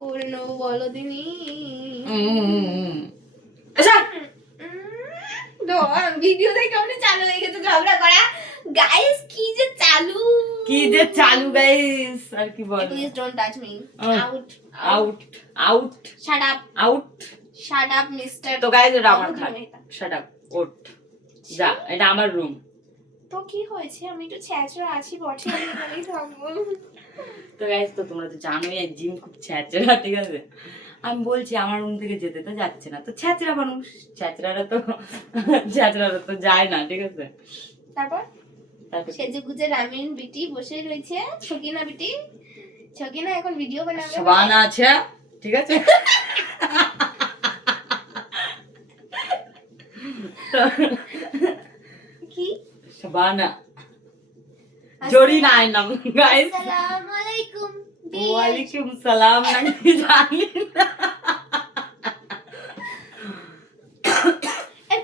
করে নেবো বলো দিনি। ভিডিও দেখে কেমন চালু হয়ে গেছে ঝগড়া করা। গাইস কি যে চালু গাইস, আর কি বল। Please don't touch me. Out shut up mister. তো গাইস এটা আমার খাট। শাট আপ, ওঠ যা, এটা আমার রুম। তো কি হয়েছে, আমি একটু ছ্যাঁচড়া আছি বটে, আমি এখানেই থাকবো। তো গাইস তো তোমরা তো জানোই এই জিম খুব ছ্যাঁচড়া, ঠিক আছে। আমি বলছি আমার রুম থেকে যেতে তো যাচ্ছে না, তো ছ্যাঁচড়া মানুষ, ছ্যাঁচড়ারা তো যায় না, ঠিক আছে। তারপর সেজে গুজে রামিন বিটি বসে রয়েছে, ছকিনা বিটি, ছকিনা এখন ভিডিও বানাবে, শাবানা আছে, ঠিক আছে। কি শাবানা জরিনা নাম গাইস। আসসালামু আলাইকুম। ওয়ালাইকুম সালাম, নাকি জানি